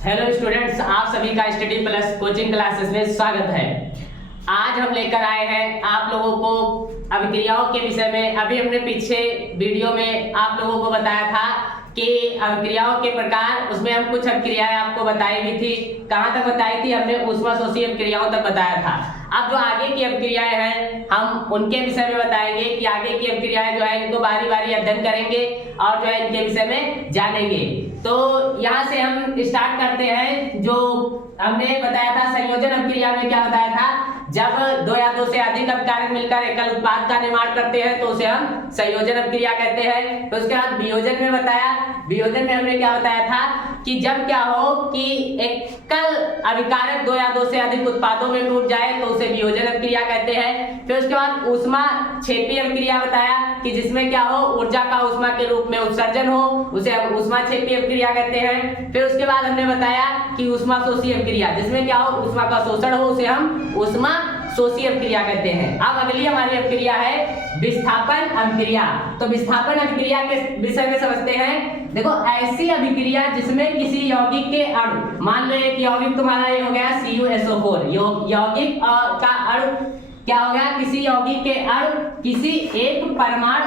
Hello students, आप सभी का स्टडी प्लस कोचिंग क्लासेस में स्वागत है। आज हम लेकर आए हैं आप लोगों को अभिक्रियाओं के विषय में। अभी हमने पीछे वीडियो में आप लोगों को बताया था कि अभिक्रियाओं के प्रकार, उसमें हम कुछ अभिक्रियाएं आपको बताई भी थी। कहाँ तक बताई थी? हमने ऊष्माशोषी अभिक्रियाओं तक बताया था। अब जो आगे की अभिक्रियाएं हैं हम उनके विषय में बताएंगे कि आगे की अभिक्रियाएं जो है इनको बारी बारी अध्ययन करेंगे और जो है इनके विषय में जानेंगे। तो यहाँ से हम स्टार्ट करते हैं। जो हमने बताया था संयोजन अभिक्रिया में क्या बताया था, जब दो या दो से अधिक अभिकारक मिलकर एकल उत्पाद का निर्माण करते हैं तो उसे हम संयोजन अभिक्रिया कहते हैं। तो उसके बाद वियोजन में बताया, वियोजन में हमने क्या बताया था कि जब क्या हो कि एकल अभिकारक दो या दो से अधिक उत्पादों में टूट जाए तो उसे वियोजन अभिक्रिया कहते हैं। फिर उसके बाद ऊष्माक्षेपी अभिक्रिया बताया कि जिसमें क्या हो, ऊर्जा का ऊष्मा के रूप में उत्सर्जन हो, उसे हम ऊष्माक्षेपी अभिक्रिया कहते हैं। फिर उसके बाद हमने बताया कि ऊष्माशोषी अभिक्रिया, जिसमें क्या हो, ऊष्मा का शोषण हो, उसे हम ऊष्माशोषी अभिक्रिया कहते हैं। अब अगली हमारी अभिक्रिया है विस्थापन अभिक्रिया। तो विस्थापन अभिक्रिया के विषय में समझते हैं। देखो, ऐसी अभिक्रिया जिसमें किसी यौगिक के अणु, मान लो एक यौगिक तुम्हारा ये हो गया CuSO4, यौगिक का अणु क्या हो गया, किसी यौगिक के अणु किसी एक परमाणु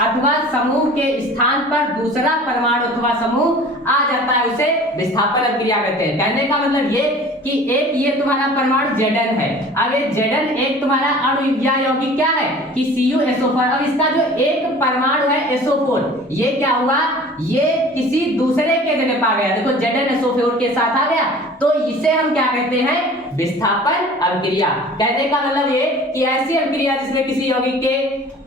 अथवा समूह के स्थान पर दूसरा परमाणु अथवा समूह आ जाता है, उसे विस्थापन अभिक्रिया कहते हैं। कहने का मतलब ये कि एक ये तुम्हारा परमाणु Zn है। अब ये Zn एक तुम्हारा अणु या यौगिक क्या है कि CuSO4। अब इसका जो एक परमाणु है SO4, ये क्या हुआ, ये किसी दूसरे के जगह पा गया। देखो Zn SO4 के साथ आ गया, तो इसे हम क्या कहते हैं, विस्थापन अभिक्रिया। कहने का मतलब ये कि ऐसी अभिक्रिया जिसमें किसी यौगिक के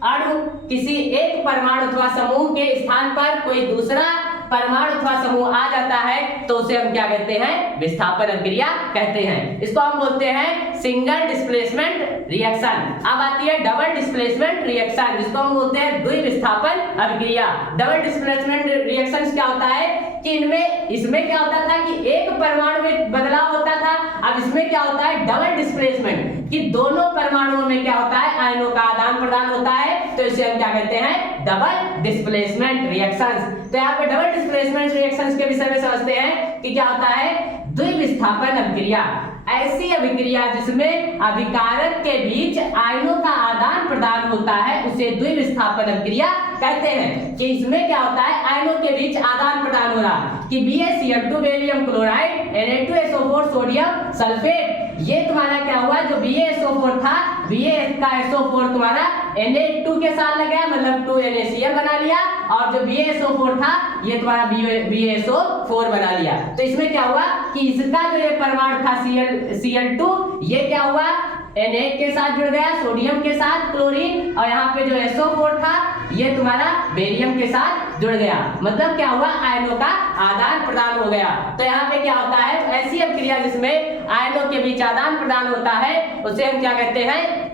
अणु किसी एक परमाणु अथवा समूह के स्थान पर कोई दूसरा परमाणु अथवा समूह आ जाता है तो उसे हम क्या कहते हैं, विस्थापन अभिक्रिया कहते हैं। इसको हम बोलते हैं सिंगल डिस्प्लेसमेंट रिएक्शन। अब आती है डबल डिस्प्लेसमेंट रिएक्शन, जिसको हम बोलते हैं द्विविस्थापन अभिक्रिया। डबल डिस्प्लेसमेंट रिएक्शन क्या होता है कि इसमें क्या होता था कि एक परमाणु में बदलाव होता था। अब इसमें क्या होता है, डबल डिस्प्लेसमेंट, कि दोनों परमाणुओं में क्या होता है, आयनों का आदान प्रदान होता है, तो इसे हम क्या कहते हैं, डबल डिस्प्लेसमेंट रिएक्शंस। तो यहाँ पे डबल डिस्प्लेसमेंट रिएक्शंस के विषय में समझते हैं कि क्या होता है, द्विविस्थापन अभिक्रिया। ऐसी अभिक्रिया जिसमें अभिकारक के बीच आयनों का आदान प्रदान होता है उसे द्विविस्थापन अभिक्रिया कहते हैं। कि इसमें क्या होता है, आयनों के बीच आदान प्रदान हो रहा कि BaCl2 barium chloride, Na2SO4 sodium sulphate, ये तुम्हारा क्या हुआ, जो BaSO4 था, Ba का SO4 तुम्हारा Na2 के साथ लग गया, मतलब 2NaCl बना लिया, और जो BaSO4 था ये तुम्हारा BaSO4 बना लिया। तो इसमें क्या हुआ कि इसका जो ये परमाणु था Cl2, ये क्या हुआ, Na के साथ जुड़ गया, सोडियम के साथ क्लोरीन, और यहाँ पे जो SO4 था ये तुम्हारा बेरियम के साथ जुड़ गया। मतलब क्या हुआ, आयनों का आदान प्रदान हो गया। तो यहाँ पे क्या होता है, ऐसी अभिक्रिया जिसमें आयनों के बीच आदान प्रदान होता है उसे हम क्या कहते हैं,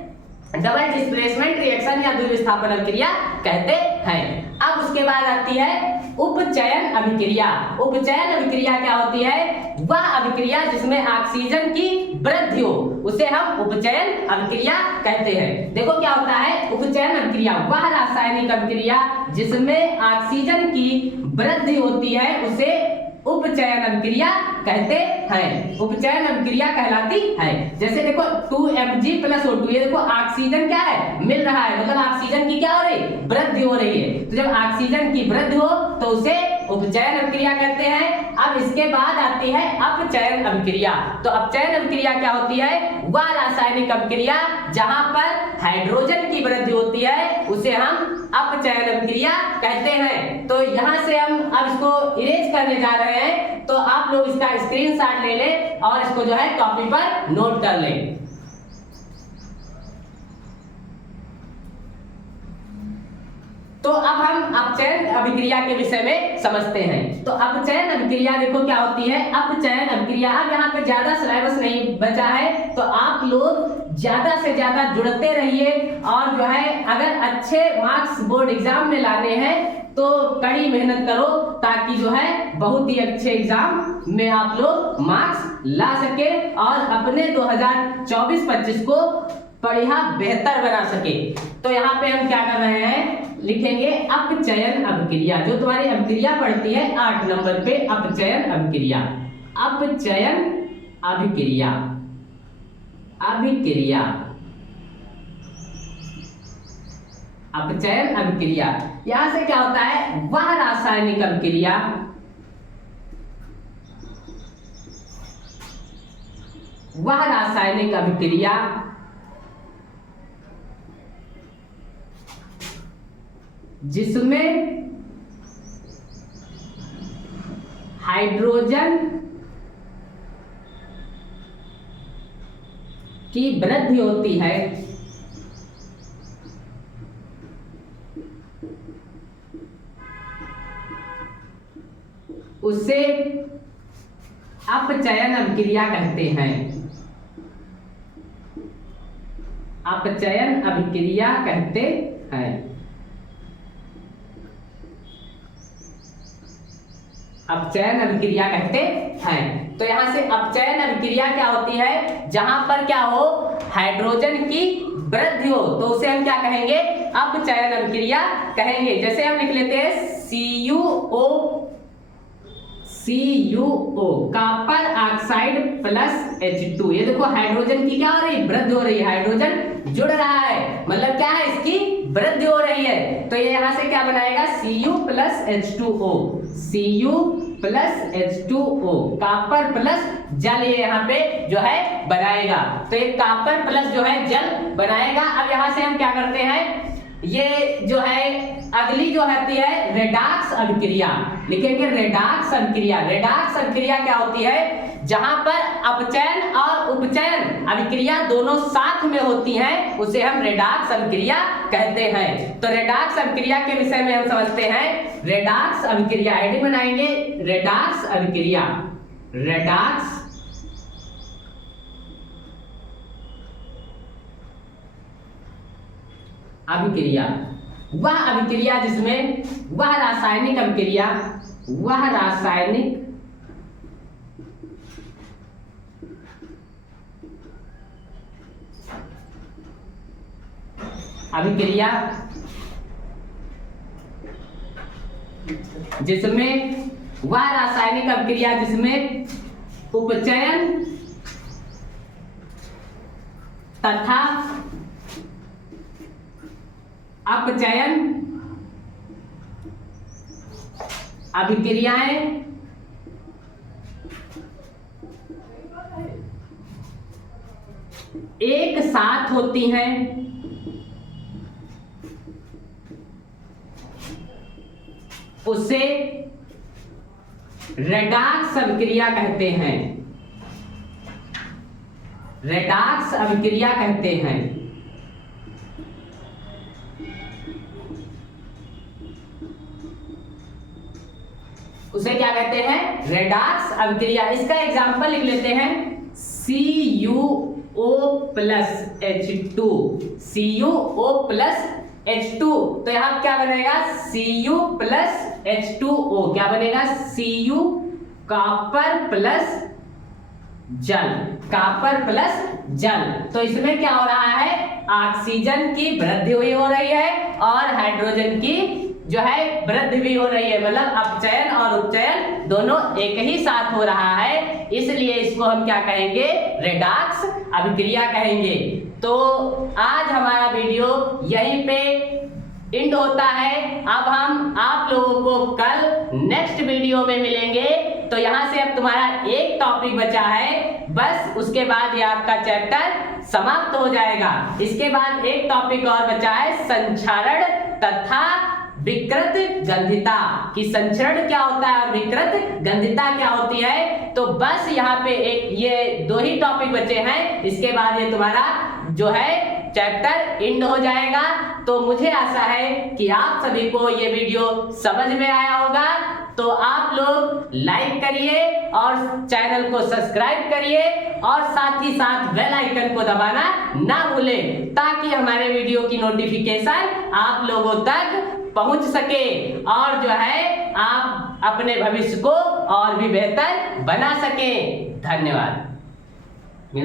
डबल डिस्प्लेसमेंट रिएक्शन या द्विविस्थापन अभिक्रिया कहते हैं। अब उसके बाद आती है उपचयन अभिक्रिया। उपचयन अभिक्रिया क्या होती है, वह अभिक्रिया जिसमें ऑक्सीजन की वृद्धि हो, उसे हम उपचयन अभिक्रिया कहते हैं। देखो क्या होता है, उपचयन अभिक्रिया वह रासायनिक अभिक्रिया जिसमें ऑक्सीजन की वृद्धि होती है उसे उपचयन अभिक्रिया कहते हैं। उपचयन अभिक्रिया कहलाती है। जैसे देखो 2Mg+O2, ये देखो ऑक्सीजन क्या है, मिल रहा है, मतलब ऑक्सीजन की क्या हो रही, वृद्धि हो रही है। तो जब ऑक्सीजन की वृद्धि हो तो उसे उपचयन अभिक्रिया कहते हैं। अब इसके बाद आती है अपचयन अभिक्रिया। तो अपचयन अभिक्रिया क्या होती है, वह रासायनिक अभिक्रिया जहां पर हाइड्रोजन की वृद्धि होती है उसे हम अपचयन अभिक्रिया कहते हैं। तो यहाँ से हम अब इसको इरेज करने जा रहे हैं, तो आप लोग इसका स्क्रीनशॉट ले लें और इसको जो है कॉपी पर नोट कर लें। तो अब हम अपचयन अभिक्रिया के विषय में समझते हैं। तो अपचयन अभिक्रिया देखो क्या होती है, अपचयन अभिक्रिया। अब यहाँ पे ज्यादा सिलेबस नहीं बचा है, तो आप लोग ज्यादा से ज्यादा जुड़ते रहिए, और जो है अगर अच्छे मार्क्स बोर्ड एग्जाम में लाने हैं तो कड़ी मेहनत करो, ताकि जो है बहुत ही अच्छे एग्जाम में आप लोग मार्क्स ला सके और अपने 2024-25 को बढ़िया बेहतर बना सके। तो यहाँ पे हम क्या कर रहे हैं, लिखेंगे अपचयन अभिक्रिया। जो तुम्हारी अभिक्रिया पड़ती है 8 नंबर पे, अपचयन अभिक्रिया, अपचयन अभिक्रिया, अभिक्रिया, अपचयन अभिक्रिया। यहां से क्या होता है, वह रासायनिक अभिक्रिया, वह रासायनिक अभिक्रिया जिसमें हाइड्रोजन की वृद्धि होती है, उसे अपचयन अभिक्रिया कहते हैं, अपचयन अभिक्रिया कहते हैं। अपचयन अभिक्रिया कहते हैं। तो यहां से अपचयन अभिक्रिया क्या होती है, जहां पर क्या हो, हाइड्रोजन की वृद्धि हो, तो उसे हम क्या कहेंगे, अपचयन अभिक्रिया कहेंगे। जैसे हम लिख लेते हैं CuO, CuO, copper oxide plus H2। ये देखो हाइड्रोजन की क्या हो रही है, वृद्धि हो रही है, हाइड्रोजन जुड़ रहा है, मतलब क्या है, इसकी वृद्धि हो रही है। तो ये यहां से क्या बनाएगा, Cu plus H2O, Cu plus H2O, copper plus जल, ये यहाँ पे जो है बनाएगा। तो ये कॉपर प्लस जो है जल बनाएगा। अब यहाँ से हम क्या करते हैं, ये जो है अगली जो होती है रेडॉक्स अभिक्रिया, लिखेंगे रेडॉक्स अभिक्रिया। रेडॉक्स अभिक्रिया क्या होती है, जहां पर अपचयन और उपचयन अभिक्रिया दोनों साथ में होती हैं, उसे हम रेडॉक्स अभिक्रिया कहते हैं। तो रेडॉक्स अभिक्रिया के विषय में हम समझते हैं। रेडॉक्स अभिक्रिया हेडिंग बनाएंगे, रेडॉक्स अभिक्रिया, रेडॉक्स अभिक्रिया, वह अभिक्रिया जिसमें, वह रासायनिक अभिक्रिया, वह रासायनिक अभिक्रिया जिसमें, वह रासायनिक अभिक्रिया जिसमें उपचयन तथा अपचयन अभिक्रियाएं एक साथ होती हैं, उसे रेडॉक्स अभिक्रिया कहते हैं, रेडॉक्स अभिक्रिया कहते हैं। उसे क्या कहते हैं, रेडॉक्स अभिक्रिया। इसका एग्जांपल लिख लेते हैं, CuO plus H2, CuO plus H2। तो यहां क्या बनेगा, Cu प्लस H2O, क्या बनेगा, Cu कॉपर प्लस जल, कॉपर प्लस जल। तो इसमें क्या हो रहा है, ऑक्सीजन की वृद्धि हुई हो रही है और हाइड्रोजन की जो है वृद्धि भी हो रही है, मतलब अपचयन और उपचयन दोनों एक ही साथ हो रहा है, इसलिए इसको हम क्या कहेंगे, रेडॉक्स अभिक्रिया कहेंगे। तो आज हमारा वीडियो यहीं पे एंड होता है। अब हम आप लोगों को कल नेक्स्ट वीडियो में मिलेंगे। तो यहाँ से अब तुम्हारा एक टॉपिक बचा है बस, उसके बाद ये आपका चैप्टर समाप्त हो जाएगा। इसके बाद एक टॉपिक और बचा है, संचरण तथा विकृत गंधिता, कि संचरण क्या होता है और विकृत गंधिता क्या होती है। तो बस यहाँ पे एक ये 2 ही टॉपिक बचे हैं, इसके बाद ये तुम्हारा जो है चैप्टर एंड हो जाएगा। तो मुझे आशा है कि आप सभी को ये वीडियो समझ में आया होगा। तो आप लोग लाइक करिए और चैनल को सब्सक्राइब करिए और साथ ही साथ बेल आइकन को दबाना ना भूलें, ताकि हमारे वीडियो की नोटिफिकेशन आप लोगों तक पहुंच सके और जो है आप अपने भविष्य को और भी बेहतर बना सके। धन्यवाद।